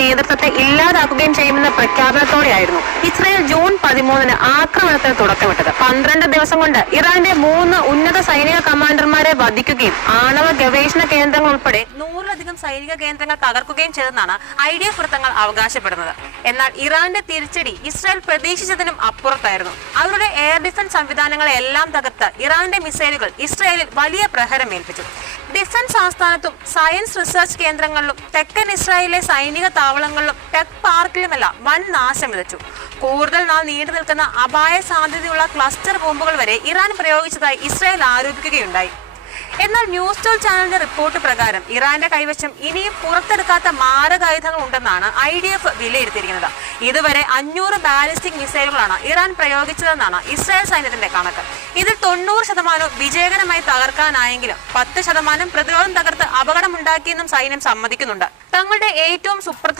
നേതൃത്വത്തെ ഇല്ലാതാക്കുകയും ചെയ്യുമെന്ന പ്രഖ്യാപനത്തോടെയായിരുന്നു Israel June 13 ആക്രമണത്തിന് തുടക്കമിട്ടത്. 12 ദിവസം കൊണ്ട് ഇറാന്റെ 3 ഉന്നത സൈനിക കമാൻഡർമാരെ വധിക്കുകയും ആണവ ഗവേഷണ കേന്ദ്രങ്ങൾ ഉൾപ്പെടെ 100-ലധികം സൈനിക കേന്ദ്രങ്ങൾ തകർക്കുകയും ചെയ്തെന്നാണ് IDF വൃത്തങ്ങൾ അവകാശപ്പെടുന്നത്. എന്നാൽ ഇറാന്റെ തിരിച്ചടി ഇസ്രായേൽ പ്രതീക്ഷിച്ചതിനും അപ്പുറത്തായിരുന്നു. അവരുടെ എയർ ഡിഫൻസ് സംവിധാനങ്ങളെ എല്ലാം തകർത്ത് ഇറാന്റെ മിസൈലുകൾ ഇസ്രായേലിൽ വലിയ പ്രഹരമേൽപ്പിച്ചു. ഡിഫൻസ് ആസ്ഥാനത്തും സയൻസ് റിസർച്ച് കേന്ദ്രങ്ങളിലും തെക്കൻ ഇസ്രായേലിലെ സൈനിക താവളങ്ങളിലും ടെക് പാർക്കിലുമെല്ലാം വൻ നാശം വിതച്ചു. കൂടുതൽ നാൾ നീണ്ടു നിൽക്കുന്ന അപായ സാധ്യതയുള്ള ക്ലസ്റ്റർ ബോംബുകൾ വരെ ഇറാൻ പ്രയോഗിച്ചതായി ഇസ്രായേൽ ആരോപിക്കുകയുണ്ടായി. എന്നാൽ ന്യൂസ് ടോൾ ചാനലിന്റെ റിപ്പോർട്ട് പ്രകാരം ഇറാന്റെ കൈവശം ഇനിയും പുറത്തെടുക്കാത്ത മാരകായുധങ്ങൾ ഉണ്ടെന്നാണ് IDF വിലയിരുത്തിയിരിക്കുന്നത്. ഇതുവരെ 500 ബാലിസ്റ്റിക് മിസൈലുകളാണ് ഇറാൻ പ്രയോഗിച്ചതെന്നാണ് ഇസ്രായേൽ സൈന്യത്തിന്റെ കണക്ക്. ഇതിൽ 90% വിജയകരമായി തകർക്കാനായെങ്കിലും 10% പ്രതിരോധം തകർത്ത് അപകടമുണ്ടാക്കിയെന്നും സൈന്യം സമ്മതിക്കുന്നുണ്ട്. തങ്ങളുടെ ഏറ്റവും സുപ്രധാന